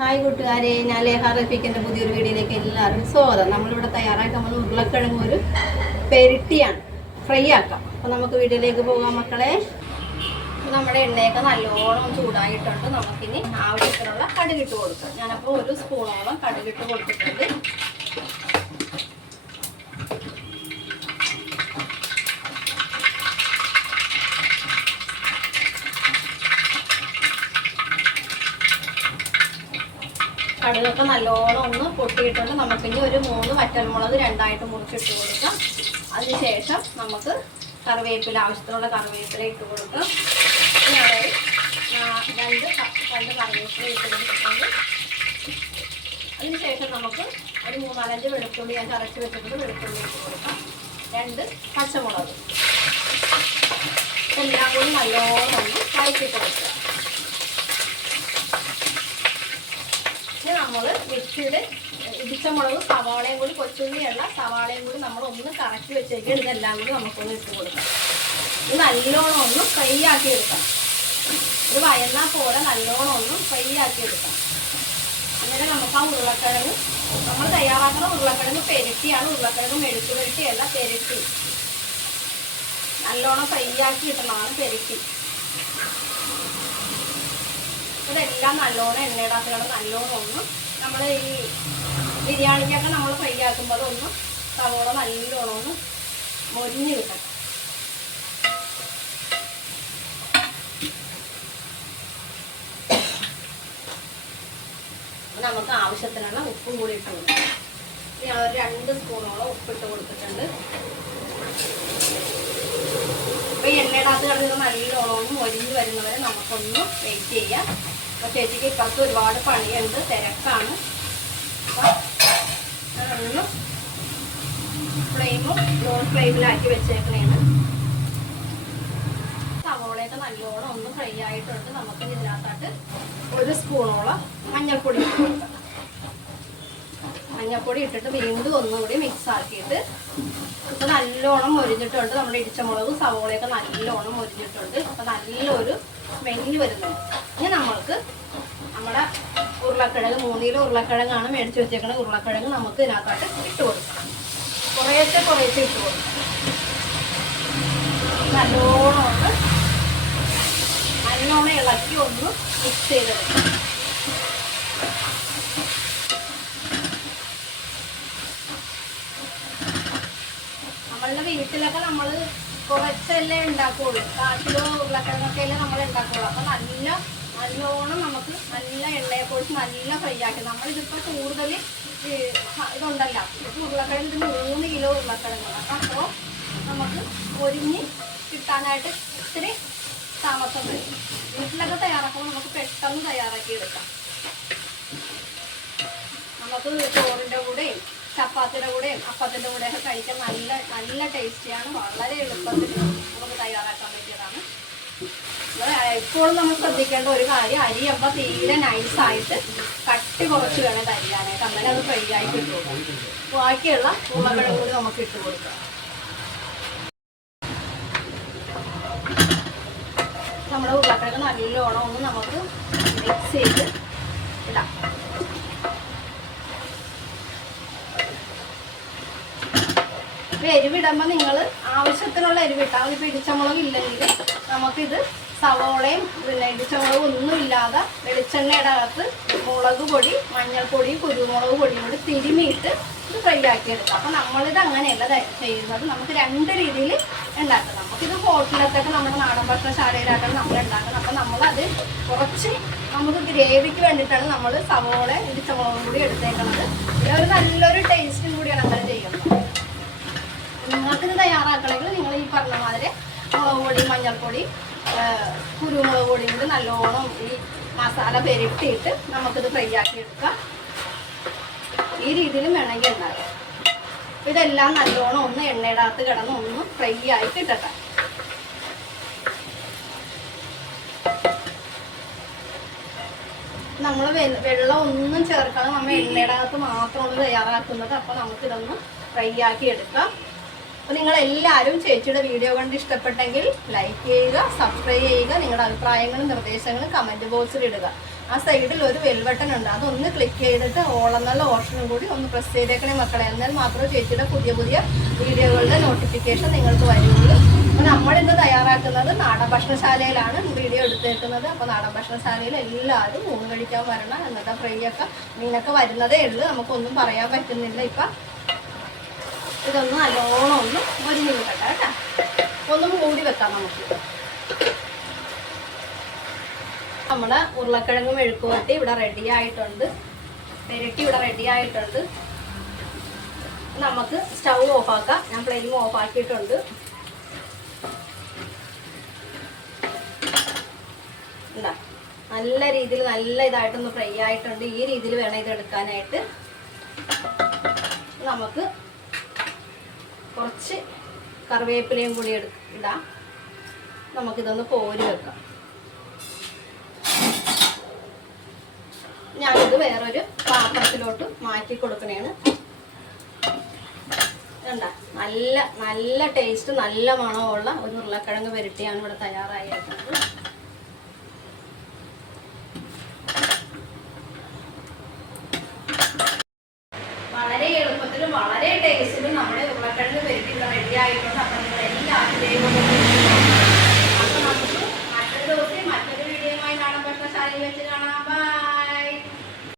Hi കൂട്ടുകാരെ. ഞാൻ ലേഹ റഫീഖിന്റെ പുതിയൊരു വീഡിയോയിലേക്ക് എല്ലാവരും സ്വാഗതം. നമ്മളിവിടെ തയ്യാറാക്കാൻ പോകുന്ന ഉരുളക്കിഴങ്ങ് ഒരു പെരട്ടിയാണ് ഫ്രൈ ആക്കാം. അപ്പോൾ നമുക്ക് വീഡിയോയിലേക്ക് പോകാം മക്കളെ. നമ്മുടെ എണ്ണയൊക്കെ നല്ലോണം ചൂടായിട്ടുണ്ട്. നമുക്കിനി ആവശ്യത്തിനുള്ള കടുകിട്ട് കൊടുക്കാം. ഞാനപ്പോൾ ഒരു സ്പൂണോളം കടുകിട്ട് കൊടുത്തിട്ടുണ്ട്. കടുകൊക്കെ നല്ലോണം ഒന്ന് പൊട്ടിയിട്ടുണ്ട്. നമുക്കിനി ഒരു മൂന്ന് വറ്റൽമുളക് രണ്ടായിട്ട് മുറിച്ചിട്ട് കൊടുക്കാം. അതിനുശേഷം നമുക്ക് കറിവേപ്പില ആവശ്യത്തിനുള്ള കറിവേപ്പില ഇട്ട് കൊടുക്കാം. രണ്ട് രണ്ട് കറിവേപ്പില ഇട്ട് കൊടുത്തിട്ടുണ്ട്. അതിനുശേഷം നമുക്ക് ഒരു മൂന്നാലഞ്ച് വെളുത്തുള്ളി ഞാൻ ചതച്ച് വെച്ചിട്ടുണ്ട് വെളുത്തുള്ളി ഇട്ട് കൊടുക്കാം. രണ്ട് പച്ചമുളക്. എല്ലാം കൂടി നല്ലോണം ഒന്ന് വഴറ്റിട്ട് കൊടുക്കുക ഇനി നമ്മൾ വെച്ചിയുടെ ഇടിച്ച മുളക് സവാളയും കൂടി കൊച്ചുള്ളിയുള്ള സവാളയും കൂടി നമ്മൾ ഒന്ന് കറക്കി വെച്ചേക്കാൻ ഇതെല്ലാം കൂടി നമുക്കൊന്ന് ഇട്ട് കൊടുക്കാം. ഇത് നല്ലോണം ഒന്ന് ഫ്രൈ ആക്കി എടുക്കാം. ഇത് വയന്നാ പോലെ നല്ലോണം ഒന്ന് ഫ്രൈ ആക്കി എടുക്കാം. അങ്ങനെ നമുക്ക് ആ ഉരുളക്കിഴങ്ങ് നമ്മൾ തയ്യാറാക്കുന്ന ഉരുളക്കിഴങ്ങ് പെരട്ടിയാണ്. ഉരുളക്കിഴങ്ങ് മെഴുക്ക് പെരട്ടിയല്ല പെരട്ടി. നല്ലോണം ഫ്രൈ ആക്കി ഇടണമാണ് പെരട്ടി. ഇതെല്ലാം നല്ലോണം എണ്ണയിടാത്തത് നല്ലോണം ഒന്ന് നമ്മൾ ഈ ബിരിയാണിക്കൊക്കെ നമ്മൾ ഫ്രൈ ആക്കുമ്പോൾ ഒന്ന് സവോള നല്ലോണം ഒന്ന് മൊരിഞ്ഞ് കിട്ടണം. നമുക്ക് ആവശ്യത്തിനുള്ള ഉപ്പും കൂടി ഇട്ട് കൊടുക്കാം. ഞാൻ രണ്ട് സ്പൂണോളം ഉപ്പിട്ട് കൊടുത്തിട്ടുണ്ട്. ഇപ്പൊ എണ്ണയിടാത്ത കിടന്ന് നല്ലോണം ഒന്ന് മൊരിഞ്ഞ് വരുന്നവരെ നമുക്കൊന്ന് വെയിറ്റ് ചെയ്യാം. അപ്പൊ ചേച്ചിക്ക് ഇപ്പുറത്ത് ഒരുപാട് പണിയുണ്ട് തിരക്കാണ്. അപ്പൊ ഞാനൊന്ന് ഫ്ലെയിമും ലോ ഫ്ലെയിമിലാക്കി വെച്ചേക്കണേന്ന് സവോളയൊക്കെ നല്ലോണം ഒന്ന് ഫ്രൈ ആയിട്ടുണ്ട്. നമുക്ക് ഇതിനകത്തായിട്ട് ഒരു സ്പൂണോളം മഞ്ഞൾപ്പൊടി മഞ്ഞൾപ്പൊടി ഇട്ടിട്ട് വീണ്ടും ഒന്നുകൂടി മിക്സ് ആക്കിയിട്ട് ഇപ്പൊ നല്ലോണം മൊരിഞ്ഞിട്ടുണ്ട്. നമ്മുടെ ഇടിച്ചമുളകും സവോളയൊക്കെ നല്ലോണം മൊരിഞ്ഞിട്ടുണ്ട്. അപ്പൊ നല്ലൊരു സ്മെല്ല് വരുന്നുണ്ട്. ഇനി നമ്മൾക്ക് നമ്മുടെ ഉരുളക്കിഴങ്ങ് മൂന്നിൽ ഉരുളക്കിഴങ്ങാണ് മേടിച്ച് വെച്ചേക്കുന്നത് ഉരുളക്കിഴങ്ങ് നമുക്ക് ഇതിനകത്തോട്ട് ഇട്ട് കൊടുക്കാം കുറേശ്ശെ കുറേശ്ശെ ഇട്ട് കൊടുക്കാം നല്ലോണം ഒന്ന് നല്ലോണം ഇളക്കി ഒന്ന് മിക്സ് ചെയ്തെടുക്കാം നമ്മളുടെ വീട്ടിലൊക്കെ നമ്മൾ കുറച്ചല്ലേ ഉണ്ടാക്കുള്ളൂ. കാട്ടിലോ ഉരുളക്കിഴങ്ങൊക്കെ അല്ലേ നമ്മൾ ഉണ്ടാക്കുള്ളൂ. അപ്പം നല്ല നല്ലോണം നമുക്ക് നല്ല എണ്ണയെ പൊടിച്ച് നല്ല ഫ്രൈ ആക്കി. നമ്മളിതിപ്പോ കൂടുതൽ ഇതുണ്ടല്ല. ഉരുളക്കിഴങ്ങ് ഇത് മൂന്ന് കിലോ ഉരുളക്കിഴങ്ങ് അപ്പൊ അപ്പോൾ നമുക്ക് ഒരിഞ്ഞ് കിട്ടാനായിട്ട് ഇത്തിരി താമസം വരും വീട്ടിലൊക്കെ തയ്യാറാക്കുമ്പോൾ നമുക്ക് പെട്ടെന്ന് തയ്യാറാക്കി എടുക്കാം. നമുക്ക് ചോറിന്റെ കൂടെയും ചപ്പാത്തിയുടെ കൂടെയും അപ്പത്തിന്റെ കൂടെയൊക്കെ കഴിക്കാൻ നല്ല നല്ല ടേസ്റ്റിയാണ് വളരെ എളുപ്പത്തിൽ നമുക്ക് തയ്യാറാക്കാൻ പറ്റിയതാണ്. എപ്പോഴും നമ്മൾ ശ്രദ്ധിക്കേണ്ട ഒരു കാര്യം അരി അരിയപ്പോൾ തീരെ നൈസായിട്ട് കട്ടി കുറച്ച് വേണം ഇത് അരിയാനായിട്ട് അങ്ങനെ അത് ഫ്രൈ ആയി കിട്ടുള്ളൂ. ബാക്കിയുള്ള ഉരുളക്കിഴങ്ങ് കൂടി നമുക്ക് ഇട്ട് കൊടുക്കാം. നമ്മുടെ ഉരുളക്കിഴങ്ങ് നല്ലോണം ഒന്ന് നമുക്ക് മിക്സ് ചെയ്ത് ഇടാം. ഇപ്പൊ എരിവിടുമ്പോൾ നിങ്ങൾ ആവശ്യത്തിനുള്ള എരിവിട്ടാൽ ഒരു പിടിച്ചമുളക് ഇല്ലെങ്കിൽ നമുക്കിത് സവോളയും പിന്നെ ഇടിച്ചമുളകും ഒന്നും ഇല്ലാതെ വെളിച്ചെണ്ണയുടെ അകത്ത് മുളക് പൊടി മഞ്ഞൾപ്പൊടി കുരുമുളക് പൊടിയും കൂടി തിരുമിയിട്ട് ഇത് ഫ്രൈ ആക്കിയെടുക്കാം. അപ്പം നമ്മളിത് അങ്ങനെയല്ല ചെയ്യുന്നത്. നമുക്ക് രണ്ട് രീതിയിൽ ഉണ്ടാക്കാം. നമുക്കിത് ഹോട്ടലിലത്തൊക്കെ നമ്മുടെ നാടൻ ഭക്ഷണശാലയിലായിട്ടാണ് നമ്മൾ ഉണ്ടാക്കുന്നത്. അപ്പം നമ്മളത് കുറച്ച് നമുക്ക് ഗ്രേവിക്ക് വേണ്ടിയിട്ടാണ് നമ്മൾ സവോള ഇടിച്ചമുളകും കൂടി എടുത്തേക്കുന്നത് ഇത് ഒരു നല്ലൊരു ടേസ്റ്റും കൂടിയാണ് അങ്ങനെ ചെയ്യുന്നത്. നിങ്ങൾക്കിത് തയ്യാറാക്കണമെങ്കിൽ നിങ്ങൾ ഈ പറഞ്ഞ മാതിരി മുളക് പൊടി മഞ്ഞൾപ്പൊടി കുരുമുളക് പൊടിയും കൂടി നല്ലോണം ഈ മസാല പെരട്ടിയിട്ട് നമുക്കിത് ഫ്രൈ ആക്കി എടുക്കാം. ഈ രീതിയിൽ വേണമെങ്കിൽ ഉണ്ടാകാം ഇതെല്ലാം നല്ലോണം ഒന്ന് എണ്ണയുടെ കിടന്ന് ഒന്ന് ഫ്രൈ ആയി കിട്ടട്ടെ നമ്മൾ വെള്ളം ഒന്നും ചേർക്കാതെ നമ്മൾ എണ്ണയുടെ മാത്രമാണ് തയ്യാറാക്കുന്നത്. അപ്പോൾ നമുക്കിതൊന്ന് ഫ്രൈ ആക്കി എടുക്കാം. അപ്പോൾ നിങ്ങൾ എല്ലാവരും ചേച്ചിയുടെ വീഡിയോ കണ്ട് ഇഷ്ടപ്പെട്ടെങ്കിൽ ലൈക്ക് ചെയ്യുക സബ്സ്ക്രൈബ് ചെയ്യുക നിങ്ങളുടെ അഭിപ്രായങ്ങളും നിർദ്ദേശങ്ങളും കമന്റ് ബോക്സിൽ ഇടുക. ആ സൈഡിൽ ഒരു വെൽവട്ടൺ ഉണ്ട്. അതൊന്ന് ക്ലിക്ക് ചെയ്തിട്ട് ഓളെന്നുള്ള ഓപ്ഷനും കൂടി ഒന്ന് പ്രസ് ചെയ്തേക്കണേ മക്കളെ. എന്നാൽ മാത്രമേ ചേച്ചിയുടെ പുതിയ പുതിയ വീഡിയോകളുടെ നോട്ടിഫിക്കേഷൻ നിങ്ങൾക്ക് വരുള്ളൂ. അപ്പോൾ നമ്മളിന്ന് തയ്യാറാക്കുന്നത് നാടൻ ഭക്ഷണശാലയിലാണ് വീഡിയോ എടുത്തേക്കുന്നത്. അപ്പോൾ നാടൻ ഭക്ഷണശാലയിൽ എല്ലാവരും ഊണ് കഴിക്കാൻ വരണം. എന്നിട്ട് ഫ്രൈ ഒക്കെ മീനൊക്കെ വരുന്നതേ ഉള്ളൂ. നമുക്കൊന്നും പറയാൻ പറ്റുന്നില്ല ഇപ്പം. ഇതൊന്ന് നല്ലോണം ഒന്ന് മൊരിഞ്ഞ് കിട്ടട്ടെ കേട്ടോ. ഒന്ന് കൂടി വെക്കാം നമുക്ക്. നമ്മുടെ ഉരുളക്കിഴങ്ങ് മെഴുക്കുവരട്ടി ഇവിടെ റെഡി ആയിട്ടുണ്ട്. പെരട്ടി ഇവിടെ റെഡി ആയിട്ടുണ്ട്. നമുക്ക് സ്റ്റൗ ഓഫാക്കാം ഞാൻ ഫ്ലെയിം ഓഫ് ആക്കിയിട്ടുണ്ട്. നല്ല രീതിയിൽ നല്ല ഇതായിട്ടൊന്ന് ഫ്രൈ ആയിട്ടുണ്ട്. ഈ രീതിയിൽ വേണം ഇത് എടുക്കാനായിട്ട്. നമുക്ക് കുറച്ച് കറിവേപ്പിലയും കൂടി ഇടാം. നമുക്കിതൊന്ന് കോരി വെക്കാം. ഞാനിത് വേറൊരു പാത്രത്തിലോട്ട് മാറ്റി കൊടുക്കണേണ്. കണ്ട നല്ല നല്ല ടേസ്റ്റ് നല്ല മണമുള്ള ഒരു ഉരുളക്കിഴങ്ങ് വരട്ടിയാണ് ഇവിടെ തയ്യാറായിരിക്കുന്നത് എളുപ്പത്തിൽ വളരെ ടേസ്റ്റിലും നമ്മുടെ ഉരുളക്കിഴങ്ങ് പെരുത്തി ഇവിടെ റെഡി ആയിട്ടുണ്ട്. അപ്പം നിങ്ങൾ എല്ലാവരും ദൈവം അപ്പം നമുക്ക് മറ്റൊരു ദിവസം മറ്റൊരു വീഡിയോയുമായി കാണാൻ പറ്റുന്ന ശാലയിൽ വെച്ച് കാണാം.